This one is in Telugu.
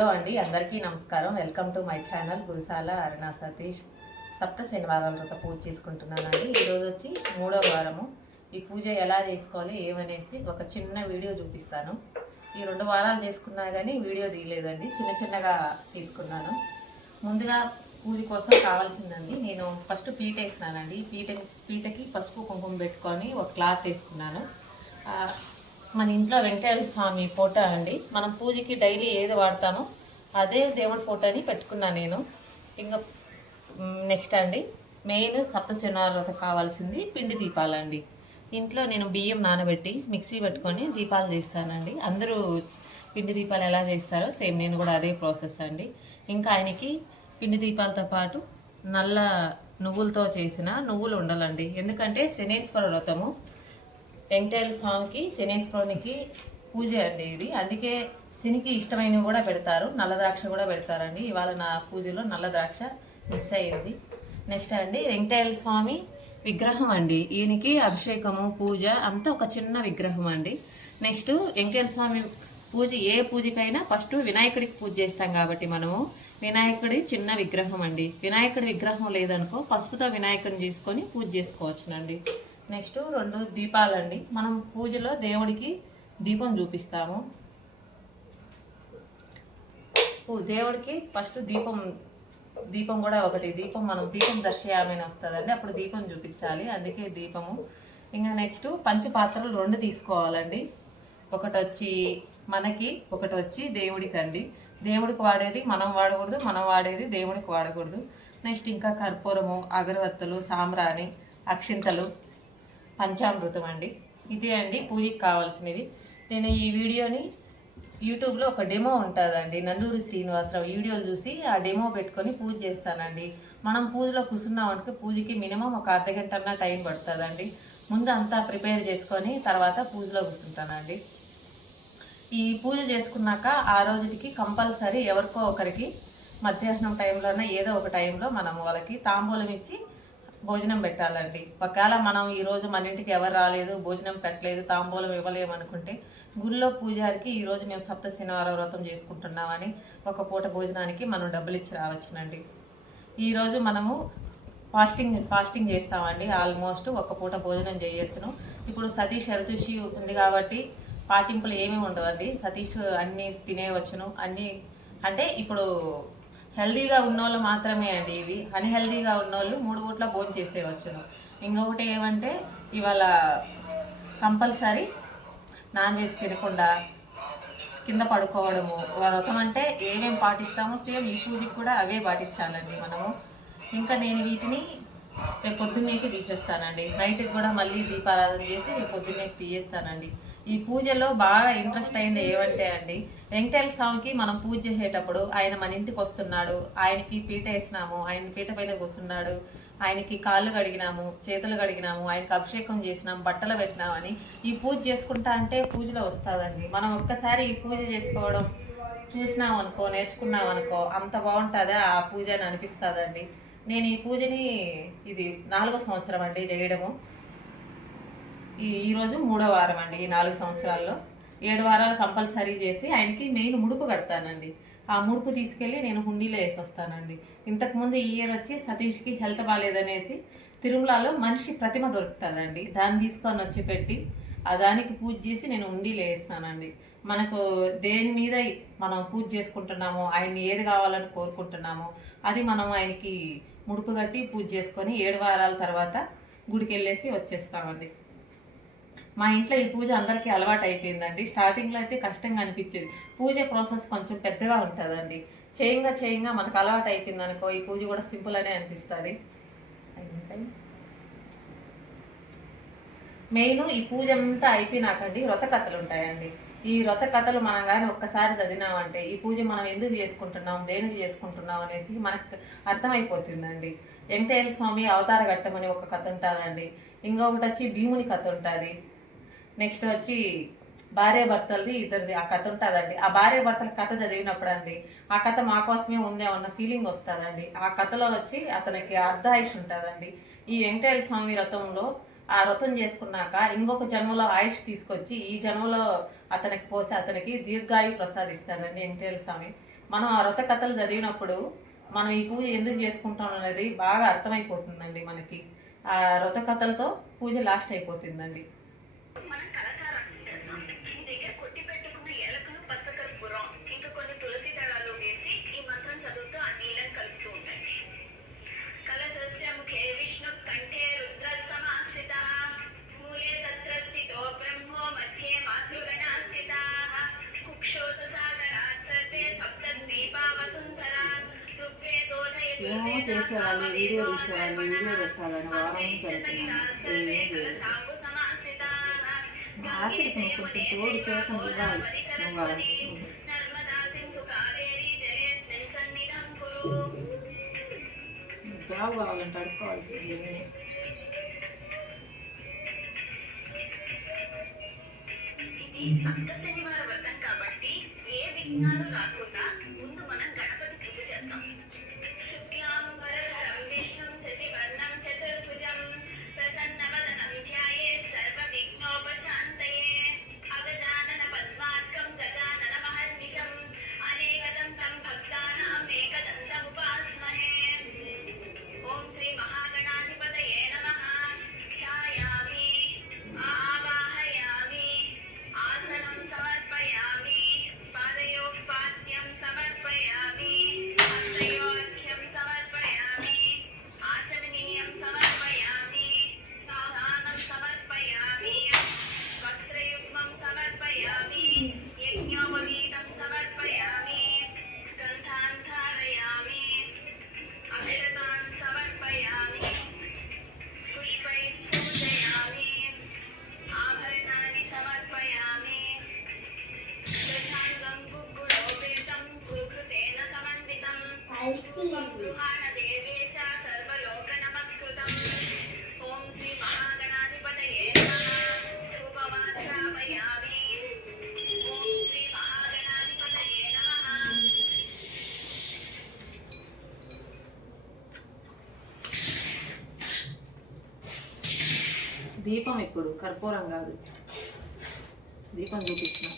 హలో అండి, అందరికీ నమస్కారం. Welcome to my channel Kurasala అరుణ సతీష్. సప్త శనివారాల వ్రత పూజ చేసుకుంటున్నానండి. ఈరోజు వచ్చి 3వ వారము. ఈ పూజ ఎలా చేసుకోవాలి ఏమనేసి ఒక చిన్న వీడియో చూపిస్తాను. ఈ 2 వారాలు చేసుకున్నా కానీ వీడియో తీయలేదండి, చిన్నగా తీసుకున్నాను. ముందుగా పూజ కోసం కావాల్సిందండి, నేను ఫస్ట్ పీట వేసినానండి. పీటకి పసుపు కుంకుమ పెట్టుకొని ఒక క్లాత్ వేసుకున్నాను. మన ఇంట్లో వెంకటేశ్వర స్వామి ఫోటో అండి, మనం పూజకి డైలీ ఏది వాడతామో అదే దేవుడి ఫోటోని పెట్టుకున్నాను నేను. ఇంకా నెక్స్ట్ అండి, మెయిన్ సప్తశనివారాలకు కావాల్సింది పిండి దీపాలండి. ఇంట్లో నేను బియ్యం నానబెట్టి మిక్సీ పెట్టుకొని దీపాలు చేస్తానండి. అందరూ పిండి దీపాలు ఎలా చేస్తారో సేమ్ నేను కూడా అదే ప్రాసెస్ అండి. ఇంకా ఆయనకి పిండి దీపాలతో పాటు నల్ల నువ్వులతో చేసిన నువ్వులు ఉండాలండి. ఎందుకంటే శనేశ్వర వ్రతము, వెంకటేశ్వర స్వామికి శనేశ్వరునికి పూజ అండి ఇది. అందుకే శనికి ఇష్టమైనవి కూడా పెడతారు, నల్ల ద్రాక్ష కూడా పెడతారండి. ఇవాళ నా పూజలో నల్ల ద్రాక్ష మిస్ అయ్యింది. నెక్స్ట్ అండి, వెంకటేశ్వర స్వామి విగ్రహం అండి. ఈయనకి అభిషేకము పూజ అంతా ఒక చిన్న విగ్రహం అండి. నెక్స్ట్ వెంకటేశ్వర స్వామి పూజ, ఏ పూజకైనా ఫస్ట్ వినాయకుడికి పూజ చేస్తాం కాబట్టి మనము వినాయకుడి చిన్న విగ్రహం అండి. వినాయకుడి విగ్రహం లేదనుకో పసుపుతో వినాయకుడిని తీసుకొని పూజ చేసుకోవచ్చునండి. నెక్స్ట్ 2 దీపాలండి. మనం పూజలో దేవుడికి దీపం చూపిస్తాము. దేవుడికి ఫస్ట్ దీపం కూడా ఒకటి దీపం, మనం దీపం దర్శయామని వస్తుందండి, అప్పుడు దీపం చూపించాలి, అందుకే దీపము. ఇంకా నెక్స్ట్ పంచపాత్రలు 2 తీసుకోవాలండి. ఒకటి వచ్చి మనకి, ఒకటి వచ్చి దేవుడికి అండి. దేవుడికి వాడేది మనం వాడకూడదు, మనం వాడేది దేవుడికి వాడకూడదు. నెక్స్ట్ ఇంకా కర్పూరము, అగరవత్తులు, సాంబ్రాణి, అక్షింతలు, పంచామృతం అండి. ఇదే అండి పూజకి కావాల్సినవి. నేను ఈ వీడియోని యూట్యూబ్లో ఒక డెమో ఉంటుందండి, నందూరి శ్రీనివాసరావు వీడియోలు చూసి ఆ డెమో పెట్టుకొని పూజ చేస్తానండి. మనం పూజలో కూర్చున్నామంటే పూజకి మినిమం ఒక అర్ధగంటన్నా టైం పడుతుందండి. ముందు అంతా ప్రిపేర్ చేసుకొని తర్వాత పూజలో కూర్చుంటానండి. ఈ పూజ చేసుకున్నాక ఆ రోజుకి కంపల్సరీ ఎవరికో ఒకరికి మధ్యాహ్నం టైంలోనే ఏదో ఒక టైంలో మనం వాళ్ళకి తాంబూలం ఇచ్చి భోజనం పెట్టాలండి. ఒకవేళ మనం ఈరోజు మన ఇంటికి ఎవరు రాలేదు, భోజనం పెట్టలేదు, తాంబూలం ఇవ్వలేము అనుకుంటే గుళ్ళో పూజారికి ఈరోజు మేము సప్త శనివారం వ్రతం చేసుకుంటున్నామని ఒక పూట భోజనానికి మనం డబ్బులు ఇచ్చి రావచ్చునండి. ఈరోజు మనము ఫాస్టింగ్ చేస్తామండి. ఆల్మోస్ట్ ఒక పూట భోజనం చేయొచ్చును. ఇప్పుడు సతీష్ ఎరతుషి ఉంది కాబట్టి పాటింపులు ఏమీ ఉండవండి. సతీష్ అన్నీ తినేవచ్చును. అన్నీ అంటే ఇప్పుడు హెల్దీగా ఉన్నోళ్ళు మాత్రమే అండి ఇవి. అన్హెల్దీగా ఉన్నోళ్ళు 3 పూట్ల భోజనం చేసేవచ్చును. ఇంకొకటి ఏమంటే ఇవాళ కంపల్సరీ నాన్ వెజ్ తినకుండా కింద పడుకోవడము. వ్రతం అంటే ఏమేమి పాటిస్తామో సేమ్ ఈ పూజకి కూడా అవే పాటించాలండి మనము. ఇంకా నేను వీటిని రేపు పొద్దున్నేకి తీసేస్తానండి. నైట్కి కూడా మళ్ళీ దీపారాధన చేసి రేపు పొద్దున్నేకి తీయేస్తానండి. ఈ పూజలో బాగా ఇంట్రెస్ట్ అయింది ఏమంటే అండి, వెంకటేశ్వర స్వామికి మనం పూజ చేసేటప్పుడు ఆయన మన ఇంటికి వస్తున్నాడు, ఆయనకి పీట వేసినాము, ఆయన పీట పైన కూర్చున్నాడు, ఆయనకి కాళ్ళు కడిగినాము, చేతులు కడిగినాము, ఆయనకి అభిషేకం చేసినాము, బట్టలు పెట్టినామని ఈ పూజ చేసుకుంటా అంటే పూజలో వస్తుందండి. మనం ఒక్కసారి ఈ పూజ చేసుకోవడం చూసినాం అనుకో, నేర్చుకున్నాం అనుకో, అంత బాగుంటుందా ఆ పూజ అని అనిపిస్తుందండి. నేను ఈ పూజని ఇది 4వ సంవత్సరం అండి చేయడము. ఈరోజు 3వ వారం అండి. ఈ 4 సంవత్సరాల్లో 7 వారాలు కంపల్సరీ చేసి ఆయనకి మెయిన్ ముడుపు కడతానండి. ఆ ముడుపు తీసుకెళ్ళి నేను హుండీలో వేసి వస్తానండి. ఇంతకుముందు ఈ ఇయర్ వచ్చి సతీష్కి హెల్త్ బాగాలేదనేసి తిరుమలలో మనిషి ప్రతిమ దొరుకుతుందండి, దాన్ని తీసుకొని వచ్చి పెట్టి ఆ దానికి పూజ చేసి నేను హుండీలో వేస్తానండి. మనకు దేని మీద మనం పూజ చేసుకుంటున్నామో, ఆయన్ని ఏది కావాలని కోరుకుంటున్నామో అది మనం ఆయనకి ముడుపు కట్టి పూజ చేసుకొని 7 వారాల తర్వాత గుడికి వెళ్ళేసి వచ్చేస్తామండి. మా ఇంట్లో ఈ పూజ అందరికీ అలవాటు అయిపోయిందండి. స్టార్టింగ్లో అయితే కష్టంగా అనిపించేది, పూజ ప్రాసెస్ కొంచెం పెద్దగా ఉంటుందండి. చేయంగా మనకు అలవాటు అయిపోయింది అనుకో, ఈ పూజ కూడా సింపుల్ అనే అనిపిస్తుంది. మెయిన్ ఈ పూజ అంతా అయిపోయినాకండి వ్రత కథలు ఉంటాయండి. ఈ వ్రత కథలు మనం కానీ ఒక్కసారి చదివినామంటే ఈ పూజ మనం ఎందుకు చేసుకుంటున్నాం, దేనికి చేసుకుంటున్నాం అనేసి మనకు అర్థమైపోతుందండి. వెంకటేశ్వర స్వామి అవతార ఘట్టమని ఒక కథ ఉంటుందండి. ఇంకొకటి వచ్చి భీముని కథ ఉంటుంది. నెక్స్ట్ వచ్చి భార్యాభర్తలది ఇద్దరిది ఆ కథ ఉంటుందండి. ఆ భార్యాభర్తల కథ చదివినప్పుడు అండి ఆ కథ మా కోసమే ఉందేమన్న ఫీలింగ్ వస్తుందండి. ఆ కథలో వచ్చి అతనికి అర్ధాయుష్ ఉంటుందండి. ఈ వెంకటేశ్వర స్వామి వ్రతంలో ఆ వ్రతం చేసుకున్నాక ఇంకొక జన్మలో ఆయుష్ తీసుకొచ్చి ఈ జన్మలో అతనికి పోసి అతనికి దీర్ఘాయు ప్రసాదిస్తాడండి వెంకటేశ్వర స్వామి. మనం ఆ వ్రత కథలు చదివినప్పుడు మనం ఈ పూజ ఎందుకు చేసుకుంటాం అనేది బాగా అర్థమైపోతుందండి మనకి. ఆ వ్రత కథలతో పూజ లాస్ట్ అయిపోతుందండి. ఏమో చేసేవాళ్ళు, వీడియో తీసేవాళ్ళు, వీడియో పెట్టాలని వారం నుంచి అనుకున్నాను. ఏం లేదు. ఆశకి కొంచెం తోడు చేత ఇవ్వాలి. జాబ్ కావాలంటే అడుక్కోవాల్సింది ఏమీ. శనివారం వ్రతం కాబట్టి ఏ విఘ్నాలు రాకుండా ముందు మనం గణపతి పూజ చేద్దాం. శుక్లాం వరదరం విష్ణుం శశివర్ణం చతుర్భుజం ప్రసన్నవదనం ధ్యాయేత్ సర్వ విఘ్నోపశాంతయే అగజానన పద్మార్కం గజానన మహర్నిశం అనేకదం తం భక్తానాం ఏకదంతముపాస్మహే. ఓం శ్రీ మహాగణాధిపతయే నమః. ధ్యాయామి ఆవాహయామి ఆసనం సమర్పయామి పాదయోః పాద్యం సమర్పయామి హస్తయోర్ఘ్యం సమర్పయామి ఆచమనీయం సమర్పయామి సాధానం సమర్పయామి వస్త్రయుగ్మం సమర్పయామి యజ్ఞోపవీతం సమర్పయామి గంధాన్ ధారయామి అక్షతాన్ సమర్పయామి పుష్పైః పూజయామి ఆభరణాన్ని సమర్పయామి ప్రశాంతం గుగ్గులోపేతం గురుకృతేన సమన్వితం గృహాణ దేవేశ సర్వలోక నమస్కృతం. ఓం శ్రీ మహాగణాధిపతయే నమః. ధూపమాన్ శ్రావయామి. ఓం శ్రీ మహాగణాధిపతయే నమః. దీపం ఇప్పుడు కర్పూరం కాదు, దీపం చూపించిన